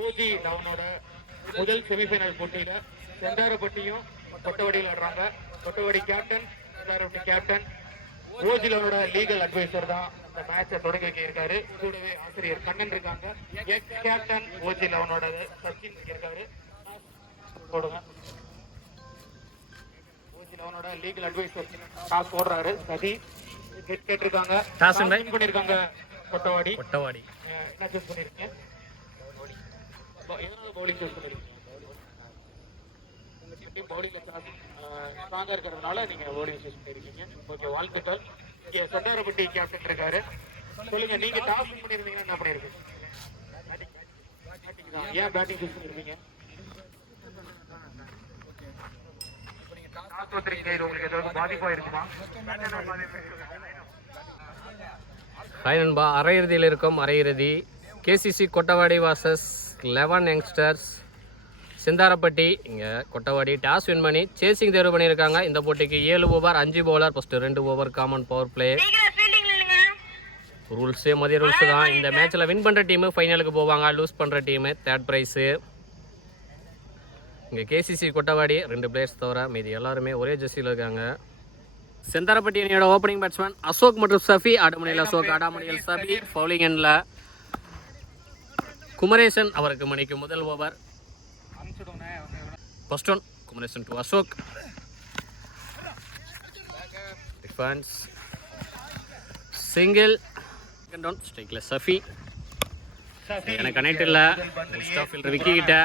OG டவுனோட முதல் semi-final போட்டியில செந்தாரப்பட்டியும் கொட்டவடியில் ஆடுறாங்க. Kottavadi captain, Sendharapatti captain. OG டவுனோட லீகல் அட்வைசர் தான் இந்த மேட்சை தொடங்கி வைக்க இருக்காரு. கூடவே ஆசிரியர் கண்ணன் இருக்காங்க. எக்ஸ் கேப்டன் ஓஜி டவுனோட சச்சின் இருக்காரு. போடுங்க. ஓஜி டவுனோட லீகல் அட்வைசர் டாஸ் போடுறாரு. சதி கேட்டிருக்காங்க. டாஸ் பண்ணிருக்காங்க. கொட்டவாடி என்ன சூஸ் பண்ணிருக்கீங்க? பவுலிங் சூஸ் பண்ணிருக்கீங்க. உங்க டீம் பவுலிங்ல ஸ்ட்ராங்கா இருக்கிறதுனால நீங்க பவுலிங் சூஸ் பண்ணிருக்கீங்க. ஓகே, வாழ்த்துக்கள். இங்க செந்தாரப்பட்டி கேப்டன் இருக்காரு. சொல்லுங்க, நீங்க டாஸ் வின் பண்ணிருந்தீங்கன்னா என்ன பண்ணிருக்கீங்க? ஏன் பேட்டிங் சூஸ் பண்ணிருக்கீங்க? டாஸ் தோத்துறீங்க, உங்களுக்கு ஏதாவது பாதிப்பா இருக்குமா? ஹாய் நண்பா, அரையிறுதியில் இருக்கும் அரையிறுதி KCC Kottavadi versus 11 youngsters Sendharapatti. இங்கே கொட்டவாடி டாஸ் வின் பண்ணி சேசிங் தேர்வு பண்ணியிருக்காங்க. இந்த போட்டிக்கு 7 over 5 bowler. First 2 over common power play. ரூல்ஸே மதிய ரூல்ஸ் தான். இந்த மேட்ச்சில் வின் பண்ணுற டீமு ஃபைனலுக்கு போவாங்க, லூஸ் பண்ணுற டீமு தேர்ட் ப்ரைஸு. இங்கே கேசிசி கொட்டவாடி 2 பிளேயர்ஸ் தவிர மீதி எல்லாருமே ஒரே ஜெர்சியில் இருக்காங்க. செந்தாரப்பட்டி அணியோட ஓப்பனிங் பேட்ஸ்மேன் அசோக் மற்றும் சஃபி. ஆடுமணியில் அசோக், ஆடாமணியில் சஃபி. பவுலிங் எண்ணில் குமரேசன். அவருக்கு மணிக்கு முதல் over. First one Kumaresan to Ashok. Defence single. Second one ஸ்ட்ரைக்கில் சஃபி. எனக்கு கனெக்ட் இல்லை. ஃபீல்டர் விக்கி கிட்ட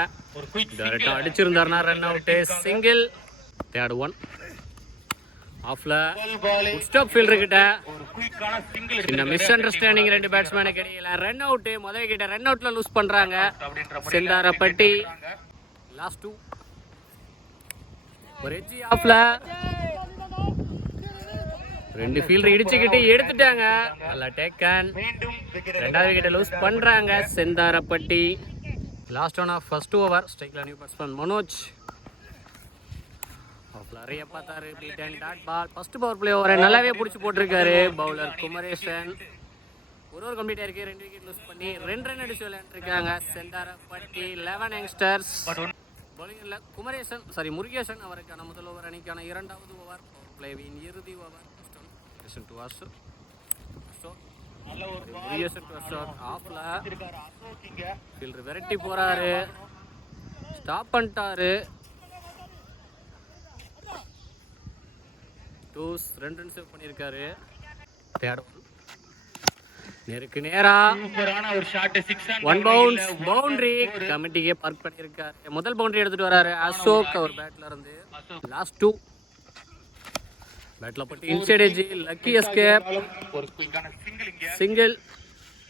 டேரக்டாக அடிச்சிருந்தாருன்னா run out. Single. Third one ஆஃப்ல ஸ்டாப் ஃபீல்டர் கிட்ட இந்த மிஸ் அண்டர்ஸ்டாண்டிங் 2 பேட்ஸ்மேனுக்கு இடையில ரன் அவுட். முதல் கிட்ட ரன் அவுட்ல லூஸ் பண்றாங்க செந்தாரப்பட்டி. லாஸ்ட் 2 ஒரு எட்ஜி ஆஃப்ல 2 ஃபீல்டர் இடிச்சுக்கிட்டு எடுத்துட்டாங்க. நல்லா டேக்கன். 2வது விக்கெட்டை லூஸ் பண்றாங்க Sendharapatti. Last one off first over. ஸ்ட்ரைக்ல நியூ பேட்ஸ்மேன் மனோஜ். நிறைய பார்த்தாரு. Dot ball. First power play ஓவரை நல்லாவே பிடிச்சி போட்டிருக்காரு பவுலர் குமரேசன். ஒரு கம்ப்ளீட் ஆயிருக்கு. 2 விக்கெட் லூஸ் பண்ணி 2 ரன் அடிச்சு விளையாண்டுருக்காங்க செந்தாரப்பட்டி 11 யங்ஸ்டர்ஸ். பவுலிங்கில் குமரேசன் முருகேசன். அவருக்கான முதல் ஓவர் அணிக்கான 2வது ஓவர். பவர் பிளேவின் இறுதி ஓவர். முருகேசன் டு அசோக். ஆஃப்ல ஃபீல்டர் விரட்டி போறாரு. ஸ்டாப் பண்ணிட்டாரு. 2 ரன் சேவ் பண்ணியிருக்காரு. நேருக்கு நேரா ஒன் பவுன்ஸ் பவுண்டரி கமிட்டிக்கே பார்க் பண்ணியிருக்காரு. முதல் பவுண்டரி எடுத்துட்டு வராரு அசோக் அவர் பேட்ல இருந்து. லாஸ்ட் 2 பேட்ல பட்டு inside edge. Lucky escape. Single.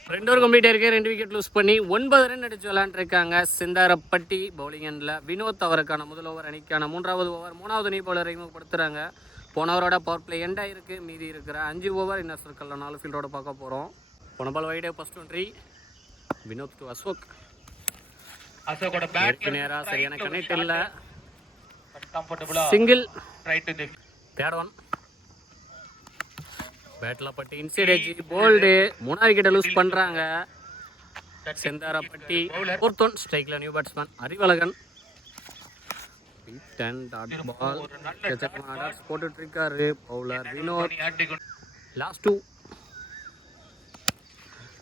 2 over complete ஆயிருக்கு. 2 விக்கெட் லூஸ் பண்ணி 9 ரன் அடிச்சு விளையாண்டுருக்காங்க செந்தாரப்பட்டி. பவுலிங் எண்ணில் வினோத். அவருக்கான முதல் ஓவர் அணிக்கான 3வது ஓவர். 3வது நீ பவுலரை அறிமுகப்படுத்துறாங்க. போன ஓவரோட பவர் பிளே எண்ட் ஆயிருக்கு. மீதி இருக்கிற 5 ஓவர் இன்னர் சர்க்கிளில் 4 ஃபீல்டோட பார்க்க போகிறோம். போன பால் வைடே ஃபர்ஸ்ட் ஒன்ட்ரி. வினோத் டு அசோக். அசோக்கோட பேட் நேரா சரியான கனெக்ட் இல்லை. சிங்கிள். தேர்ட் ஒன் பேட்டில் பட்டு இன்சைட் எட்ஜ் போல்டு. 3வது விக்கெட்டை லூஸ் பண்ணுறாங்க செந்தாரப்பட்டி. ஃபோர்த் ஒன் ஸ்ட்ரைக்கில் நியூ பேட்ஸ்மேன் அறிவழகன். போட்டுட்டு இருக்காரு பவுலர் வினோத். லாஸ்ட் 2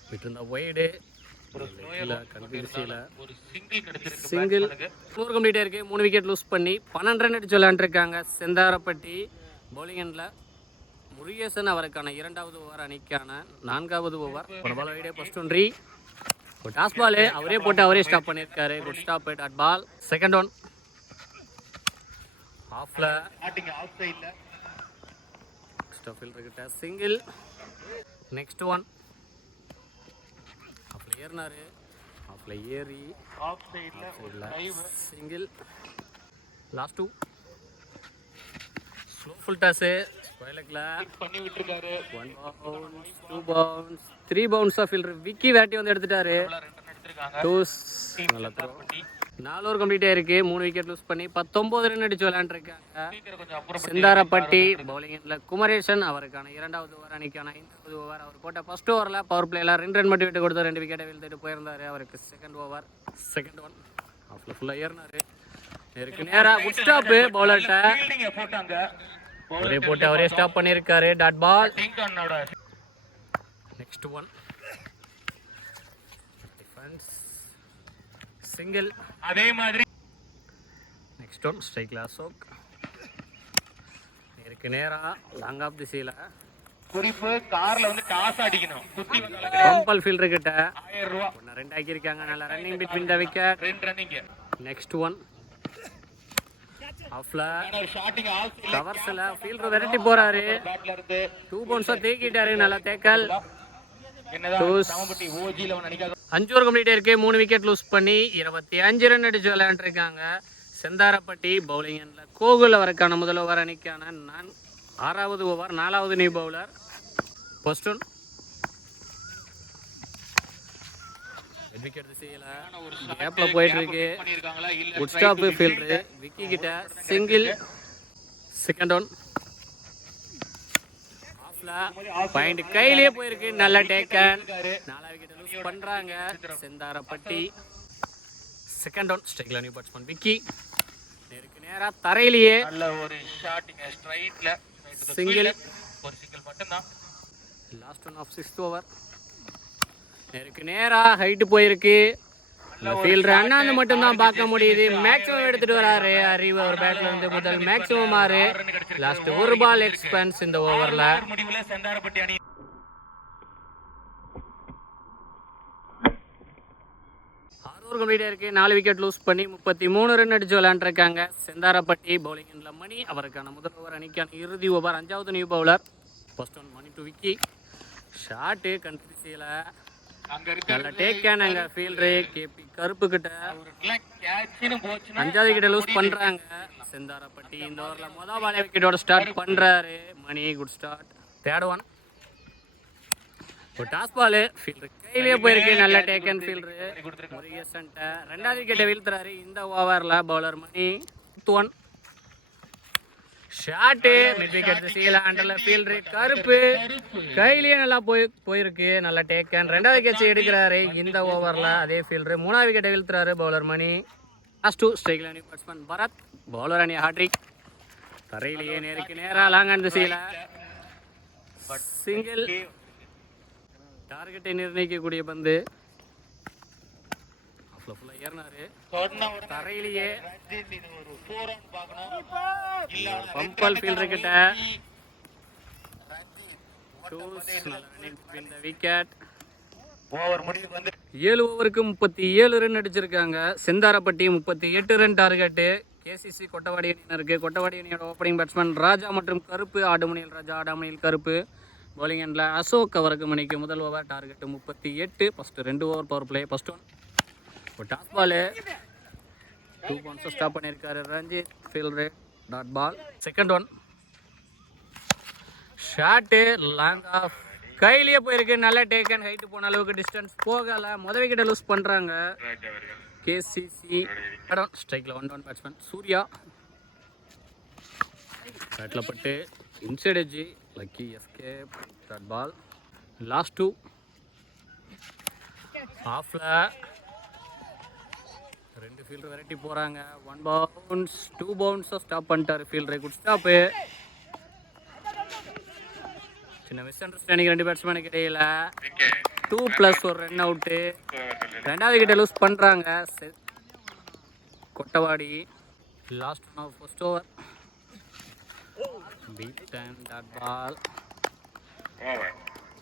விட்டு வைடு. சிங்கிள். 4 கம்ப்ளீட் ஆயிருக்கு. 3 விக்கெட் லூஸ் பண்ணி 12 ரன் அடிச்சு விளையாண்டுருக்காங்க செந்தாரப்பட்டி. பவுலிங் எண்ணில் முருகேசன். அவருக்கான 2வது ஓவர் அணிக்கான 4வது ஓவர். பால் வைடே ஃபர்ஸ்ட் ஒன்ட்ரி. டாஸ் பால் அவரே போட்டு அவரே ஸ்டாப் பண்ணியிருக்காரு. Good stop dot ball. Second one ஆஃப்ல ஸ்டாப் ஃபீல்டர் கிட்ட சிங்கிள். நெக்ஸ்ட் ஒன் ஆஃப்ல ஏறினாரு. ஆஃப்ல ஏறி single. Last 2 slow full toss. ஸ்கொயர்ல பண்ணி விட்டுருக்காரு. 1 bounce 2 bounce 3 bounce off fielder Vicky வேட்டி வந்து எடுத்துட்டாரு. டூஸ். நல்லா த்ரோ. 4 ஓவர் கம்ப்ளீட் ஆயிருக்கு. 3 விக்கெட் லூஸ் பண்ணி 19 ரன் அடிச்சு விளையாண்டுருக்காங்க. செந்தாரப்பட்டி பவுலிங்கில் குமரேசன் அவருக்கான 2வது ஓவர், அணிக்கான 5வது ஓவர். அவர் போட்ட ஃபர்ஸ்ட் ஓவரில் பவர் பிளேயில் 2 ரன் மட்டும் விட்டு கொடுத்து 2 விக்கெட்டை வீழ்த்திட்டு போயிருந்தார். அவருக்கு செகண்ட் ஓவர், செகண்ட் ஒன் ஆஃப்ல ஃபுல்லாக ஏறினார். நேருக்கு நேராக குட் ஸ்டாப்பு பவுலர்கிட்ட ஒரே போட்டு அவரே ஸ்டாப் பண்ணியிருக்காரு. Dot ball. Next one defence single. அதே மாதிரி நெக்ஸ்ட் ஒன் ஸ்ட்ரைக்ல அசோக். நேருக்கு நேராக லாங் ஆஃப் திசையில் குறிப்பு கார்ல வந்து டாஸ் அடிக்கணும். குத்தி பம்பல் ஃபீல்டர் கிட்ட 1000 ரூபாய் 2 ஆக்கியிருக்காங்க. நல்ல running between the wicket. 2 running. Next one ஆஃப்ல ஷாட்டிங் ஆல் கவர்ஸ்ல ஃபீல்டர் விரட்டி போறாரு. பேட்ல இருந்து 2 பவுன்ஸா தேக்கிட்டாரு. நல்ல தேக்கல். என்னதான் சமபட்டி ஓஜில அவன் அடிக்காத 5 ஓவர் கம்ப்ளீட் இருக்கு. 3 விக்கெட் லூஸ் பண்ணி 25 ரன் அடிச்சு விளையாண்டுருக்காங்க. செந்தாரப்பட்டி பவுலிங் கோகுல் அவருக்கான முதல் ஓவர், அணிக்கான 6வது ஓவர், 4வது new bowler. First one wicket திசையில கேப்ல போயிட்டு இருக்கு. குட் ஸ்டாப் ஃபீல்டர் விக்கி கிட்ட சிங்கிள். செகண்ட் ஒன் பாயிண்ட் கையிலேயே போயிருக்கு. நல்ல டேக்கன். 4 விக்கெட் லூஸ் பண்றாங்க செந்தாரப்பட்டி. செகண்ட் ஒன் ஸ்ட்ரைக்ல நியூ பேட்ஸ்மேன் விக்கி. நேருக்கு நேரா தரையிலேயே நல்ல ஒரு ஷாட்டிங் ஸ்ட்ரைட்ல சிங்கிள். ஒரு சிங்கிள் மட்டும் தான். Last one off 6th over. நேருக்கு நேரா ஹைட் போயிருக்கு. ஃபீல்டர் அண்ணாந்து மட்டும் தான் பார்க்க முடியுது. மேக்ஸிமம் எடுத்துட்டு வராரு அறிவு. அவர் பேட்ல இருந்து முதல் மேக்ஸிமம் ஆறு. லாஸ்ட் ஒரு பால் எக்ஸ்பென்ஸ் இந்த ஓவர்ல. முடிவுல செந்தாரப்பட்டி அணி 6 ஓவர் கம்ப்ளீட் இருக்கு. 4 விக்கெட் லூஸ் பண்ணி 33 ரன் அடிச்சு விளையாண்டுருக்காங்க செந்தாரப்பட்டி பவுலிங்ல மணி அவருக்கான முதல் ஓவர், அணிக்கான இறுதி ஓவர். 5வது new bowler. First one Mani to Vicky. Shot கண்டிசியில அங்க இருக்க நல்ல டேக்கன். அங்க ஃபீல்டர் கேபி கருப்பு கிட்ட ஒரு கேட்ச்னு போச்சுனா 5வது விக்கெட் லூஸ் பண்றாங்க செந்தாரப்பட்டி. இந்த ஓவர்ல முதல் பால் விக்கெட்டோட ஸ்டார்ட் பண்றாரு Mani. Good start. Third one ஒரு டாஸ் பால் ஃபீல்டர் கையிலேயே போயிருக்கு. நல்ல டேக்கன் ஃபீல்டர் முருகேசன்ட்ட 2வது விக்கெட்டை வீழ்த்துறாரு இந்த ஓவர்ல பவுலர் மணி. 1 ஷாட்டு மிட் விக்கெட் திசையில அண்டர்ல ஃபீல்டர் கருப்பு கையிலேயே நல்லா போயிருக்கு. நல்ல டேக்கன். 2வது விக்கெட் எடுக்கிறாரு இந்த ஓவர்ல அதே ஃபீல்டர். 3வது விக்கெட்டை வீழ்த்துறாரு பவுலர் மணி. லாஸ்ட் 2 ஸ்ட்ரைக்ல நியூ பேட்ஸ்மேன் பரத். பவுலர் அணி ஹாட்ரிக். தரையிலேயே நேருக்கு நேரா லாங் ஆன் திசையில சிங்கிள். டார்கெட்டை நிர்ணயிக்கக்கூடிய பந்து. ஃபுல்லா ஏறினாரு தரையிலேயே. ஒரு 4 ரன் பார்க்கணும். இல்ல பம்பல் ஃபீல்டர் கிட்ட விக்கெட். ஓவர் முடிவுக்கு வந்து 7 ஓவருக்கு 37 ரன் அடிச்சிருக்காங்க Sendharapatti. 38 run target. KCC Kottavadi அணியினருக்கு. கொட்டவாடி அணியோட ஓப்பனிங் பேட்ஸ்மேன் ராஜா மற்றும் கருப்பு. ஆடுமணியில் ராஜா, ஆடாமணியில் கருப்பு. பவுலிங் எண்ணில் அசோக் அவருக்கு மணிக்கு முதல் over. Target 38. First 2 over power play. First one ஒரு டாஸ் பால் 2 பவுன்ஸ் ஸ்டாப் பண்ணியிருக்காரு Ranjith fielder. Dot ball. Second one shot long off கையிலேயே போயிருக்கு. நல்ல டேக்கன். ஹைட்டு போன அளவுக்கு டிஸ்டன்ஸ் போகலை. முதல் விக்கெட்டை லூஸ் பண்ணுறாங்க கேசிசி. ஸ்ட்ரைக்கில் 1 டவுன் பேட்ஸ்மேன் சூர்யா. பேட்டில் பட்டு inside edge lucky escape. Dot ball. Last 2 ஆஃப்ல 2 ஃபீல்டர் வெரைட்டி போகிறாங்க. 1 பவுன்ஸ் 2 பவுன்ஸாக ஸ்டாப் பண்ணிட்டாரு ஃபீல்டரை. Good stop. சின்ன மிஸ் அண்டர்ஸ்டாண்டிங் 2 பேட்ஸ்மேனுக்கு இடையில. 2+ ஒரு ரன் அவுட்டு. 2வது விக்கெட்டை லூஸ் பண்ணுறாங்க Kottavadi. Last one off first over. Beat time. Dot ball.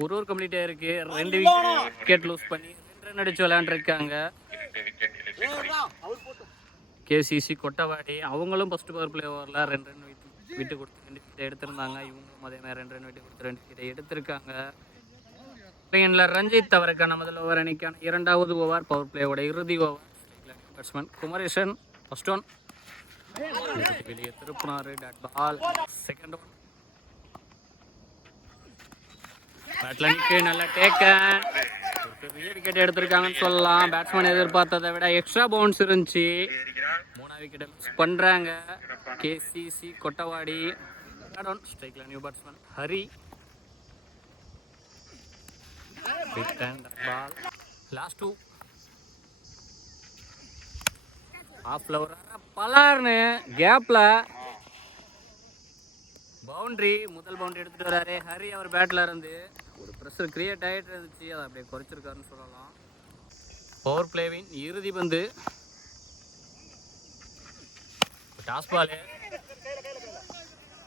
ஒரு ஓவர் கம்ப்ளீட் ஆயிருக்கு. 2 விக்கெட் லூஸ் பண்ணி 2 ரன் அடிச்சு விளையாண்டுருக்காங்க கேசிசி கொட்டவாடி. அவங்களும் ஃபர்ஸ்ட் பவர் பிளே ஓவரில் 2 ரன் விட்டு கொடுத்து 2 விக்கெட் எடுத்திருந்தாங்க. இவங்களும் அதே மாதிரி 2 ரன் விட்டு கொடுத்து 2 விக்கெட் எடுத்திருக்காங்க. ரஞ்சித் அவருக்கான முதல் ஓவர், அணிக்கான 2வது ஓவர் பவர் பிளேயோட இறுதி over. Batsman Kumaresan. First one வெளியே திருப்பினாரு. Dot ball. செகண்ட் ஒன் பேட்ல நிற்கு. நல்ல டேக்கன். பெரிய விக்கெட் எடுத்திருக்காங்கன்னு சொல்லலாம். பேட்ஸ்மேன் எதிர்பார்த்ததை விட எக்ஸ்ட்ரா பவுன்ஸ் இருந்துச்சு. 3ஆவது விக்கெட் மிஸ் பண்றாங்க கேசிசி கொட்டவாடி. ஸ்ட்ரைக்ல new batsman Hari. Ball last 2 ஆஃப்ல ஒரு பலார்னு கேப்ல பவுண்டரி. முதல் பவுண்டரி எடுத்துட்டு வராரு ஹரி. அவர் பேட்ல இருந்து ஒரு ப்ரெஷர் கிரியேட் ஆகிட்டு இருந்துச்சு, அதை அப்படியே குறைச்சிருக்காருன்னு சொல்லலாம். பவர் பிளேவின் இறுதி பந்து. டாஸ் பால்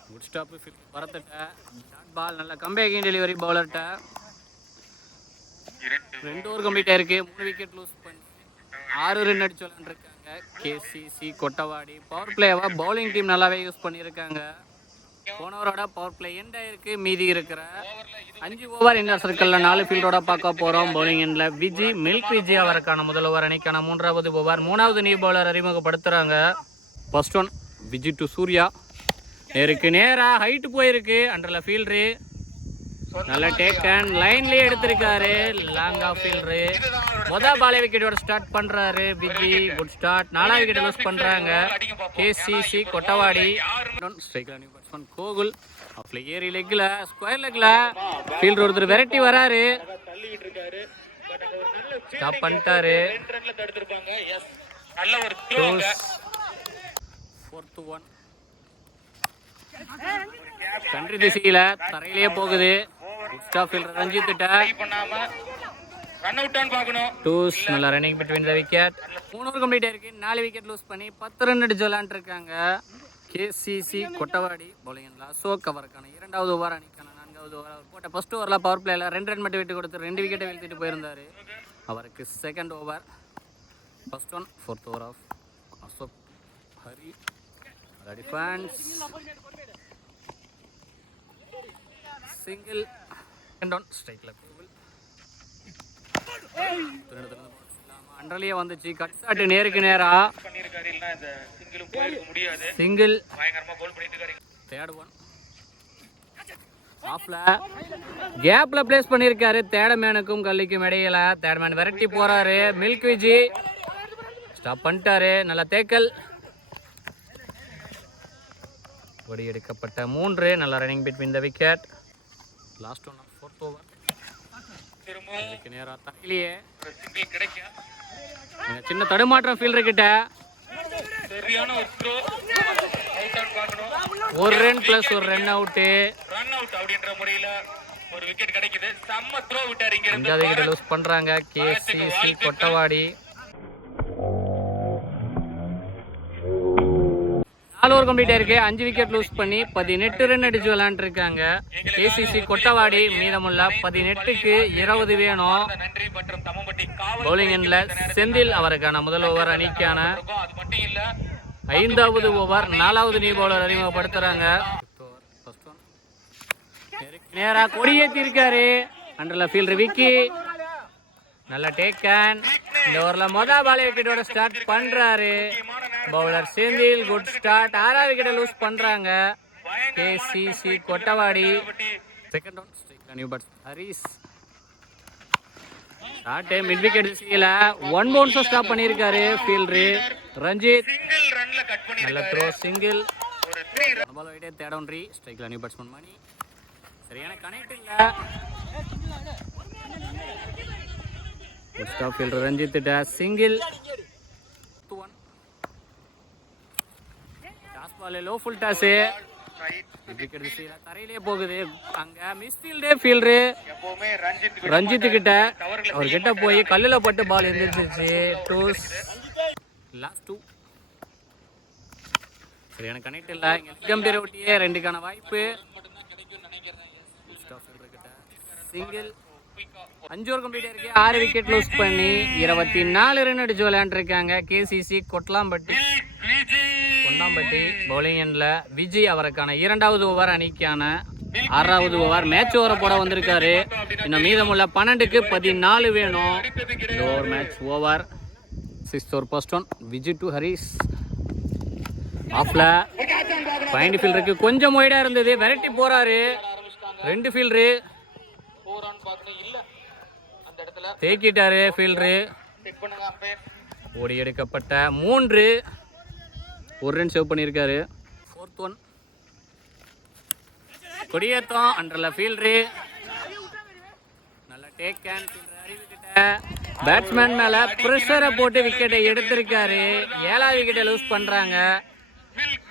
குட் ஸ்டாப் பரத்திட்ட. டாட் பால் நல்ல கம்பேக்கிங் டெலிவரி பவுலர்கிட்ட. 2 ஓவர் கம்ப்ளீட் ஆயிருக்கு. 3 விக்கெட் லூஸ் பண்ணி 6 ரன் அடிச்சு விளையாண்டுருக்காங்க கேசிசி கொட்டவாடி. பவர் பிளேவை பவுலிங் டீம் நல்லாவே யூஸ் பண்ணியிருக்காங்க. போனவரோட பவர் பிளே எண்ட் ஆயிருக்கு. மீதி இருக்கிற 5 ஓவர் இன்னர் சர்க்கிளில் 4 ஃபீல்டோட பார்க்க போகிறோம். பவுலிங் எண்டில் விஜி மில்க் விஜி அவருக்கான முதல் ஓவர் அணிக்கான 3வது ஓவர். 3வது நியூ பவுலர் அறிமுகப்படுத்துகிறாங்க. First one Viji to Surya. நேருக்கு நேராக ஹைட்டு போயிருக்கு. அண்டரில் ஃபீல்டரு நல்ல டேக்கன். லைன்லேயே எடுத்திருக்காரு. Long off fielder. மொதல் பாலே விக்கெட்டோட ஸ்டார்ட் பண்ணுறாரு விஜி. Good start. 4வது விக்கெட் லூஸ் பண்ணுறாங்க கேசிசி கொட்டவாடி. ஸ்ட்ரைக்கில் நியூ பேட்ஸ்மேன் கோகுல். அப்படி ஏறி லெக்கில் ஸ்கொயர் லெக்கில் ஃபீல்டர் ஒருத்தர் வெரைட்டி வராரு. ஸ்டாப் பண்ணிட்டாரு. 4th 1 கண்ட்ரி திசையில தரையிலேயே போகுது. Stop fielder Ranjith twos. நல்ல running between the wicket. 3 over complete ஆயிருக்கு. 4 விக்கெட் லூஸ் பண்ணி 10 ரன் அடிச்சு விளையாண்டுருக்காங்க கேசிசி கொட்டவாடி. பவுலிங் அசோக் அவருக்கான 2வது ஓவர் அணிக்கான 4வது ஓவர். அவர் போட்ட ஃபர்ஸ்ட் ஓவரில் பவர் பிளேயில் 2 ரன் மட்டும் விட்டு கொடுத்து 2 விக்கெட்டை வீழ்த்திட்டு போயிருந்தார். அவருக்கு second over. First one 4th over off Ashok Hari. Defence single. ஸ்ட்ரைக்ல கோகுல் அண்டர்லயே வந்துச்சு. கட் ஷாட் நேருக்கு நேரா சிங்கிள். தேர்ட் ஒன் ஆஃப்ல கேப்ல பிளேஸ் பண்ணியிருக்காரு. தேடமேனுக்கும் கல்லிக்கும் இடையில தேடமேன் விரட்டி போறாரு. மில்க் விஜி ஸ்டாப் பண்ணிட்டாரு. நல்ல தேக்கல். ஒடி எடுக்கப்பட்ட 3. நல்ல running between the wicket. Last one 4th over. நேரா தரையிலேயே சின்ன தடுமாற்றம் ஃபீல்டர் கிட்ட. ஒரு ரன் பிளஸ் ஒரு ரன் அவுட். 5வது விக்கெட் லூஸ் பண்றாங்க கேசிசி கொட்டவாடி. 4 ஓவர் கம்ப்ளீட் ஆயிருக்கு. 5 விக்கெட் லூஸ் பண்ணி 18 ரன் அடிச்சு விளையாண்டுருக்காங்க கேசிசி கொட்டவாடி. மீதமுள்ள 18க்கு 20 வேணும். பவுலிங் எண்ட்ல செந்தில் அவருக்கான முதல் ஓவர் அணிக்கான 5வது ஓவர். 4வது நியூ பவுலர் அறிமுகப்படுத்துறாங்க. நேரா கொடியேத்தி இருக்காரு. அண்டர்ல ஃபீல்டர் விக்கி. நல்ல டேக்கன். இந்த ஓவரில் மொதல் பால் விக்கெட்டோட ஸ்டார்ட் பண்றாரு பவுலர் செந்தில். Good start. 6வது விக்கெட்டை லூஸ் பண்றாங்க கேசிசி கொட்டவாடி. செகண்ட் ஒன் ஸ்ட்ரைக்ல new batsman Haris. Start mid wicket திசையில 1 பவுன்ஸ் ஸ்டாப் பண்ணியிருக்காரு ஃபீல்டரு ரஞ்சித். நல்ல த்ரோ சிங்கிள். பால் வைட்டே தேடவுண்ட்ரி. ஸ்ட்ரைக்ல நியூ பேட்ஸ்மேன் மணி. சரியான கனெக்ட் இல்ல. Stop fielder Ranjith single. Toss ball low full toss. Wicket திசையில தரையிலே போகுது. அங்க மிஸ் ஃபீல்டே ஃபீல்டரு ரஞ்சித் கிட்ட. அவர் கிட்ட போய் கல்லுல பட்டு பால் எந்திரிச்சிச்சு. டூஸ். லாஸ்ட் 2. சரியான கனெக்ட் இல்ல. கம்பீர ஒட்டியே 2க்கான வாய்ப்பு. சிங்கிள். 5 ஓவர் கம்ப்ளீட் ஆயிருக்கு. 6 விக்கெட் லூஸ் பண்ணி 24 ரன் அடிச்சு விளையாண்டுருக்காங்க கேசிசி கொண்டாம்பட்டி. பவுலிங் எண்ட்ல விஜய் அவருக்கான 2வது ஓவர் அணிக்கான 6வது ஓவர். மேட்ச் ஓவரை போட வந்திருக்காரு. இன்னும் மீதமுள்ள 12க்கு 14 வேணும். Over match over. 6th over first one Vijay to Haris. ஆஃப்ல பாயிண்ட் ஃபீல்டருக்கு கொஞ்சம் ஒய்டா இருந்தது. வெரைட்டி போறாரு 2 ஃபீல்டரு. தேக்கிட்டாரு ஃபீல்டரு. செக் பண்ணுங்க அம்பையர். ஓடி எடுக்கப்பட்ட 3 ஒரு ரன் சேவ் பண்ணியிருக்காரு. 4th ஒன் கொடியேத்தம் அண்டர்ல ஃபீல்டரு. நல்ல டேக்கன் பேட்ஸ்மேன் மேல பிரஷரை போட்டு விக்கெட்டை எடுத்திருக்காரு. 7வது விக்கெட்டை லூஸ் பண்றாங்க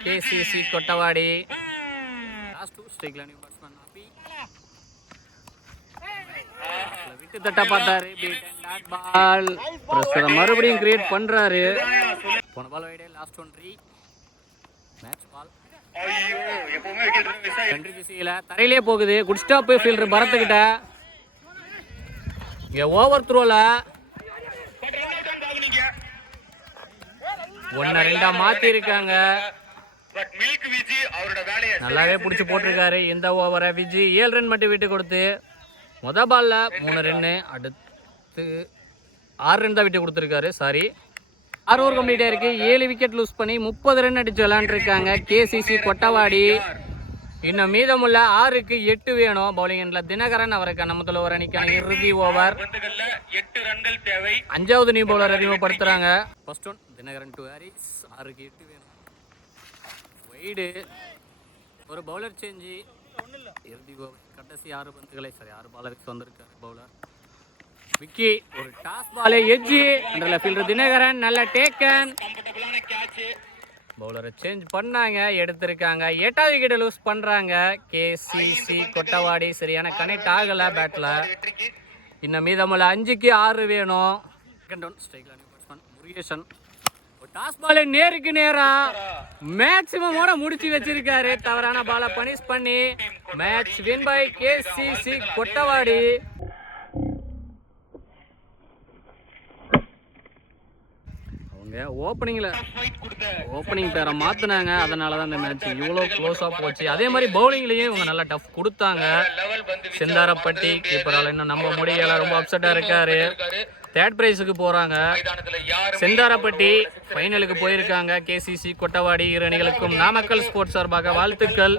கேசிசி கொட்டவாடி. லாஸ்ட் 2 ஸ்ட்ரைக்ல நியூ பேட்ஸ்மேன் ஹாப்பி விட்டு தட்ட பார்த்தாரு. Beaten dot ball. பிரஷரை மறுபடியும் கிரியேட் பண்றாரு. போன பால் வைடே. லாஸ்ட் 1 3 மேட்ச் பால். ஐயோ எப்பவுமே விக்கெட் மிஸ் ஆயி சென்ட்ரி திசையில தரையிலே போகுது. குட் ஸ்டாப் ஃபீல்டர் பரத்துக்கிட்ட. இங்க ஓவர் த்ரோல 1-2 மாத்தி இருக்காங்க. பட் மில்க் விஜி அவரோட வேலையை நல்லாவே புடிச்சு போட்டிருக்காரு. இந்த ஓவரை விஜி 7 ரன் மட்டும் விட்டு கொடுத்து முத பால்ல 3 ரன், அடுத்து 6 ரன் தான் விட்டு கொடுத்துருக்காரு. சாரி 6 ஓவர் கம்ப்ளீட் ஆயிருக்கு. 7 விக்கெட் லூஸ் பண்ணி 30 ரன் அடிச்சு விளையாண்டுருக்காங்க கேசிசி கொட்டவாடி. இன்னும் மீதமுள்ள 6க்கு 8 வேணும். பவுலிங் எண்ட்ல தினகரன் அவருக்கு நம்மத்துல ஒரு அணிக்கான இறுதி ஓவர். 8 ரன்கள் தேவை. 5வது நியூ பவுலர் அறிமுகப்படுத்துறாங்க. First one Dinakaran to Haris. 6க்கு 8 வேணும். வைடு ஒரு பவுலர் சேஞ்ச். இறுதி ஓவர் கடைசி 6 பந்துகளை 6 பாலருக்கு வந்திருக்காரு பவுலர் விக்கி. ஒரு டாஸ் பால் எட்ஜ் அண்டர்ல ஃபீல்டர் தினகரன். நல்ல டேக்கன். கம்ஃபர்டபிளான கேட்ச். பவுலரை சேஞ்ச் பண்ணாங்க, எடுத்திருக்காங்க. 8வது விக்கெட்டை லூஸ் பண்றாங்க கேசிசி கொட்டவாடி. சரியான கனெக்ட் ஆகல பேட்ல. இன்னும் மீதமுள்ள 5க்கு 6 வேணும். செகண்ட் ஒன் ஸ்ட்ரைக்ல நியூ பேட்ஸ்மேன் முருகேசன். ஒரு டாஸ் பால் நேருக்கு நேரா மேக்ஸிமமோட முடிச்சு வச்சிருக்காரு. தவறான பாலை பனிஷ் பண்ணி match win by KCC Kottavadi. Opening பேரை மாத்தினாங்க. அதனால தான் இந்த மேட்ச் இவ்வளோ க்ளோஸா போச்சு. அதே மாதிரி பவுலிங்லயும் இவங்க நல்லா டஃப் கொடுத்தாங்க. செந்தாரப்பட்டி கீப்பரால் இன்னும் நம்ப முடியல. ரொம்ப அப்செட்டா இருக்காரு. 3rd பிரைஸுக்கு போறாங்க. செந்தாரப்பட்டி ஃபைனலுக்கு போயிருக்காங்க. கேசிசி கொட்டவாடி இரு அணிகளுக்கும் நாமக்கல் ஸ்போர்ட்ஸ் சார்பாக வாழ்த்துக்கள்.